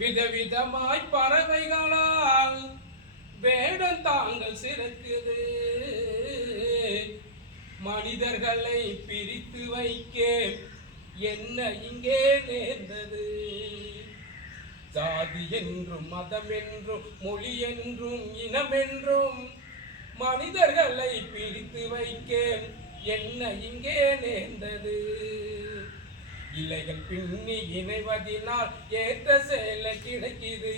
விதவிதமாய் பறவைகளால் வேடம் தாங்கள் சிறக்குது. மனிதர்களை பிரித்து வைக்க என்ன இங்கே நேர்ந்தது? ஜாதி என்றும் மதம் என்றும் மொழி என்றும் இனம் என்றும் மனிதர்களை பிரித்து வைக்க என்ன இங்கே நேர்ந்தது? இலைகள் பின்னி இணைவதினால் ஏற்ற செயல கிடைக்குது.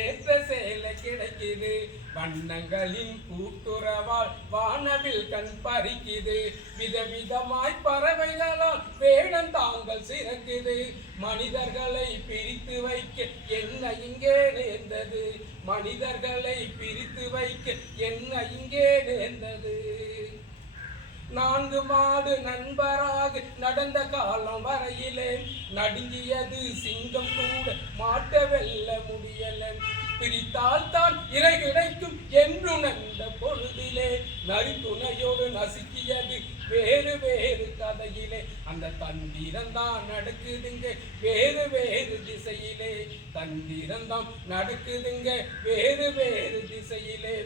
ஏற்ற செயல கிடைக்குது. வண்ணங்களின் கூட்டுறவால் வானவில் கண் பறிக்குது. விதவிதமாய் பறவைகளால் வேடம் தாங்கள் சிறக்குது. மனிதர்களை பிரித்து வைக்க என்ன இங்கே நேர்ந்தது? மனிதர்களை பிரித்து வைக்க என்ன இங்கே நேர்ந்தது? 4 மாடு நண்பராக நடந்த காலம் வரையிலே நடுங்கியது சிங்கம் கூட மாட்ட வெல்ல முடியல. பிரித்தால் தான் இறை கிடைக்கும் என்று நந்த பொழுதிலே நரி துணையோடு நசுக்கியது வேறு வேறு கதையிலே. அந்த தந்திரம்தான் நடக்குதுங்க வேறு வேறு திசையிலே. தந்திரம்தான் நடக்குதுங்க வேறு வேறு திசையிலே.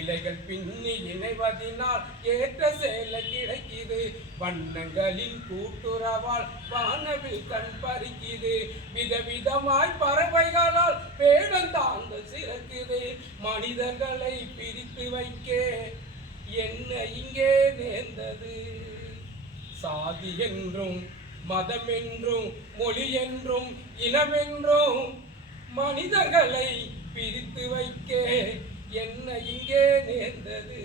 இலைகள் பின்னி இணைவதினால் ஏற்ற செயல கிடைக்குது. வண்ணங்களின் கூட்டுறவால் வானவில் கண் பறிக்குது. விதவிதமாய் பறவைகளால் வேடம் தாங்கள் சிறக்குது. மனிதர்களை பிரித்து வைக்க என்ன இங்கே நேர்ந்தது? சாதி என்றும் மதம் என்றும் மொழி என்றும் இனமென்றும் மனிதர்களை பிரித்து வைக்க என்ன இங்கே நேர்ந்தது?